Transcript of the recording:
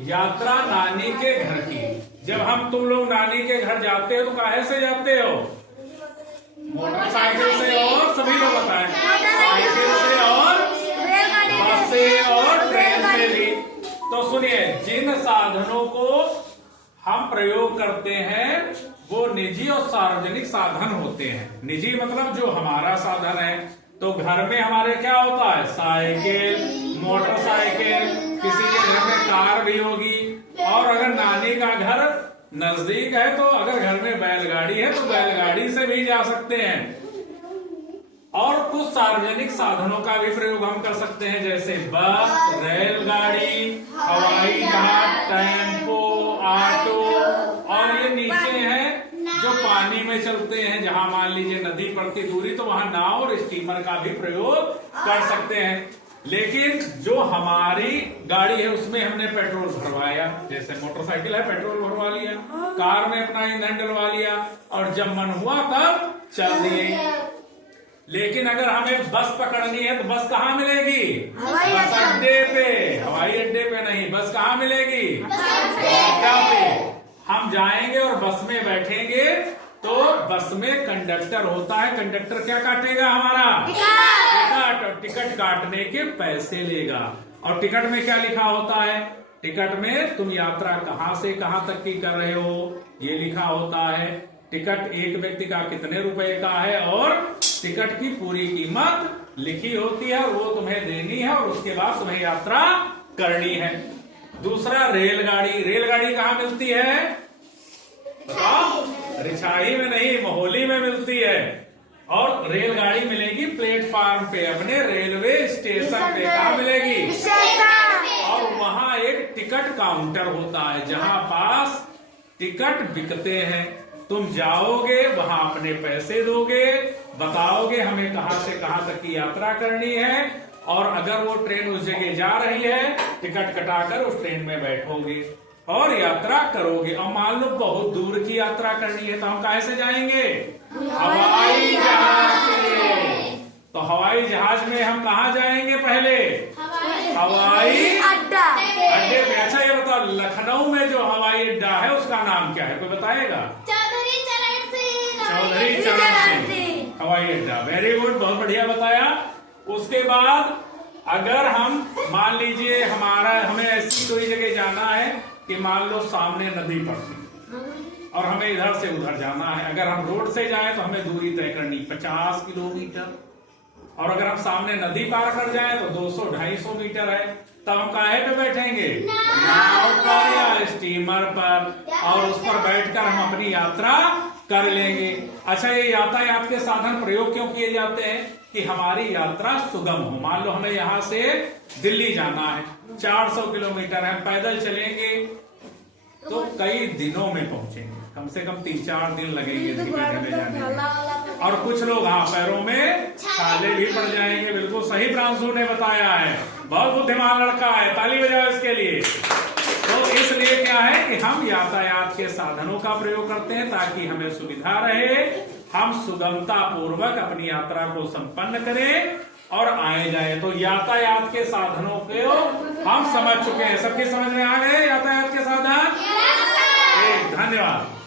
यात्रा नानी के घर की। जब हम तुम लोग नानी के घर जाते हो तो काहे से जाते हो? मोटरसाइकिल से, और सभी लोग बताएं, साइकिल से और बस से और ट्रेन से भी। तो सुनिए, जिन साधनों को हम प्रयोग करते हैं वो निजी और सार्वजनिक साधन होते हैं। निजी मतलब जो हमारा साधन है। तो घर में हमारे क्या होता है? साइकिल, मोटरसाइकिल, किसी के घर में कार भी होगी। और अगर नानी का घर नजदीक है तो अगर घर में बैलगाड़ी है तो बैलगाड़ी से भी जा सकते हैं। और कुछ सार्वजनिक साधनों का भी प्रयोग हम कर सकते हैं, जैसे बस, रेलगाड़ी, हवाई जहाज, टेम्पो, ऑटो। और ये नीचे हैं जो पानी में चलते हैं, जहां मान लीजिए नदी पड़ती दूरी तो वहां नाव और स्टीमर का भी प्रयोग कर सकते हैं। लेकिन जो हमारी गाड़ी है उसमें हमने पेट्रोल भरवाया, जैसे मोटरसाइकिल है पेट्रोल भरवा लिया, कार में अपना ईंधन डलवा लिया और जब मन हुआ तब चल दिए। लेकिन अगर हमें बस पकड़नी है तो बस कहाँ मिलेगी? बस अड्डे पे। हवाई अड्डे पे नहीं, बस कहाँ मिलेगी? अड्डा पे। हम जाएंगे और बस में बैठेंगे तो बस में कंडक्टर होता है। कंडक्टर क्या काटेगा? हमारा टिकट। और टिकट काटने के पैसे लेगा। और टिकट में क्या लिखा होता है? टिकट में तुम यात्रा कहाँ से कहाँ तक की कर रहे हो ये लिखा होता है। टिकट एक व्यक्ति का कितने रुपए का है और टिकट की पूरी कीमत लिखी होती है और वो तुम्हें देनी है और उसके बाद तुम्हें यात्रा करनी है। दूसरा, रेलगाड़ी। रेलगाड़ी कहाँ मिलती है? बताओ। रिछाई में नहीं, मोहाली में मिलती है। और रेलगाड़ी मिलेगी प्लेटफार्म पे, अपने रेलवे स्टेशन पे। कहाँ मिलेगी? और वहां एक टिकट काउंटर होता है जहां पास टिकट बिकते हैं। तुम जाओगे, वहां अपने पैसे दोगे, बताओगे हमें कहां से कहां तक की यात्रा करनी है, और अगर वो ट्रेन उस जगह जा रही है टिकट कटाकर उस ट्रेन में बैठोगे और यात्रा करोगे। और मान लो बहुत दूर की यात्रा करनी है तो हम कहाँ से जाएंगे? हवाई जहाज से। तो हवाई जहाज में हम कहाँ जाएंगे? पहले हवाई अड्डे पे। अच्छा ये बताओ, लखनऊ में जो हवाई अड्डा है उसका नाम क्या है? कोई बताएगा? चौधरी चरण सिंह हवाई अड्डा। वेरी गुड, बहुत बढ़िया बताया। उसके बाद अगर हम मान लीजिए हमें ऐसी कोई जगह जाना है कि मान लो सामने नदी पड़ती और हमें इधर से उधर जाना है। अगर हम रोड से जाएं तो हमें दूरी तय करनी 50 किलोमीटर, और अगर हम सामने नदी पार कर जाएं तो 200-250 मीटर है। तब हम काहे पे बैठेंगे? नाव पर या स्टीमर पर, और उस पर बैठकर हम अपनी यात्रा कर लेंगे। अच्छा, ये यातायात के साधन प्रयोग क्यों किए जाते हैं? कि हमारी यात्रा सुगम हो। मान लो हमें यहाँ से दिल्ली जाना है, 400 किलोमीटर है, पैदल चलेंगे तो कई दिनों में पहुंचेंगे, कम से कम 3-4 दिन लगेंगे दिल्ली जाने में। और कुछ लोग पैरों में छाले भी पड़ जाएंगे। बिल्कुल सही प्रांशु ने बताया है, बहुत बुद्धिमान लड़का है, ताली बजाओ इसके लिए। तो इसलिए क्या है कि हम यातायात के साधनों का प्रयोग करते हैं ताकि हमें सुविधा रहे, हम सुगमता पूर्वक अपनी यात्रा को संपन्न करें और आए जाए। तो यातायात के साधनों को हम समझ चुके हैं। सबके समझ में आ गए यातायात के साधन? धन्यवाद।